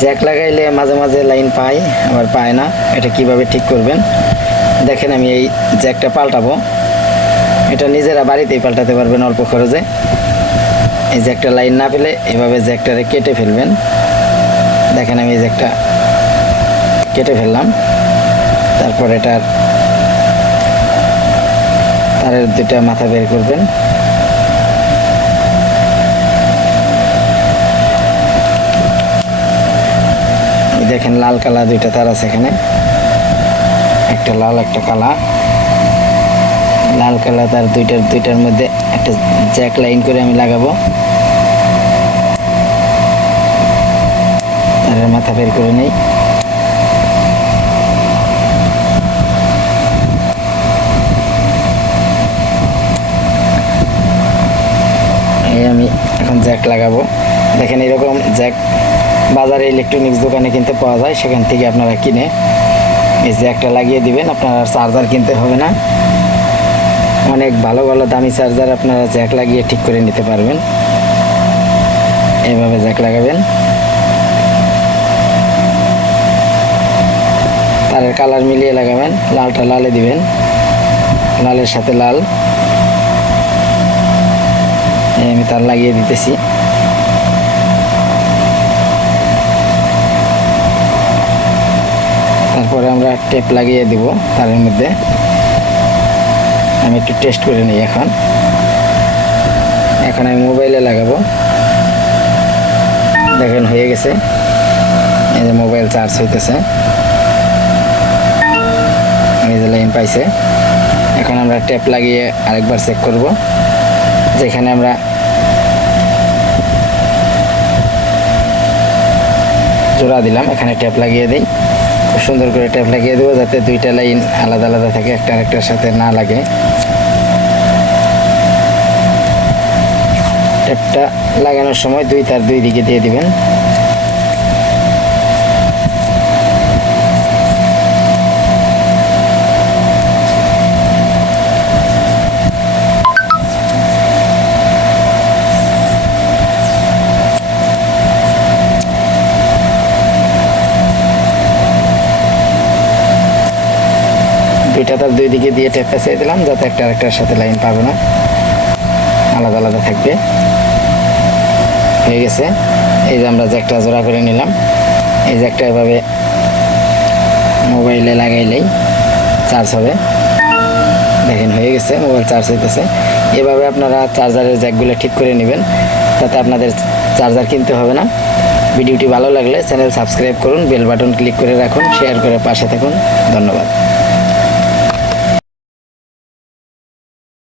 Jack লাগাইলে মাঝে মাঝে লাইন পায় আবার পায় না। এটা কীভাবে ঠিক করবেন? দেখেন আমি এই জ্যাকটা পাল্টাবো। এটা নিজেরা বাড়িতেই পাল্টাতে পারবেন অল্প খরচে। এই জ্যাকটা লাইন না পেলে এভাবে জ্যাকটারে কেটে ফেলবেন। দেখেন আমি এই জ্যাকটা কেটে ফেললাম। তারপর এটার, তারের দুটা মাথা বের করবেন। দেখেন লাল কালা দুইটা তার আছে এখানে। একটা লাল, একটা কালা। লাল কালা তার দুইটার দুইটার মধ্যে একটা জ্যাক লাইন করে আমি লাগাবো। তারের মাথা বের করে নেই। আমি এখন জ্যাক লাগাবো। দেখেন এরকম জ্যাক বাজারে ইলেকট্রনিক্স দোকানে কিনতে পাওয়া যায়, সেখান থেকে আপনারা কিনে এই জ্যাকটা লাগিয়ে দিবেন, আপনার চার্জার কিনতে হবে না। অনেক ভালো ভালো দামি চার্জার আপনারা জ্যাক লাগিয়ে ঠিক করে নিতে পারবেন। এইভাবে জ্যাক লাগাবেন। তারের কালার মিলিয়ে লাগাবেন, লালটা লালে দিবেন। লালের সাথে লাল। আমি তার লাগিয়ে দিতেছি তারপরে আমরা টেপ লাগিয়ে দিব তারের মধ্যে। আমি একটু টেস্ট করে নিই এখন। এখন আমি মোবাইলে লাগাবো। দেখেন, হয়ে গেছে। এই যে মোবাইল চার্জ হইতেছে। এই যে লাইন পাইছে। এখন আমরা টেপ লাগিয়ে আরেকবার চেক করব। যেখানে আমরা জোড়া দিলাম, এখানে ট্যাপ লাগিয়ে দিই। সুন্দর করে ট্যাপ লাগিয়ে দেবো যাতে দুইটা লাইন আলাদা আলাদা থাকে, একটা আরেকটার সাথে না লাগে। ট্যাপটা লাগানোর সময় দুই তার দুই দিকে দিয়ে দিবেন। দুইটা তার দুই দিকে দিয়ে টেপ পেঁচিয়ে দিলাম, যাতে একটা আরেকটার সাথে লাইন পাবে না। আলাদা আলাদা থাকবে। হয়ে গেছে। এই যে আমরা জ্যাকটা জোড়া করে নিলাম। এই জ্যাকটা এভাবে মোবাইলে লাগাইলেই চার্জ হবে। দেখেন, হয়ে গেছে মোবাইল চার্জ হইতেছে। এভাবে আপনারা চার্জারের জ্যাকগুলো ঠিক করে নেবেন, তাতে আপনাদের চার্জার কিনতে হবে না। ভিডিওটি ভালো লাগলে চ্যানেল সাবস্ক্রাইব করুন বেল বাটন ক্লিক করে রাখুন শেয়ার করে পাশে থাকুন। ধন্যবাদ।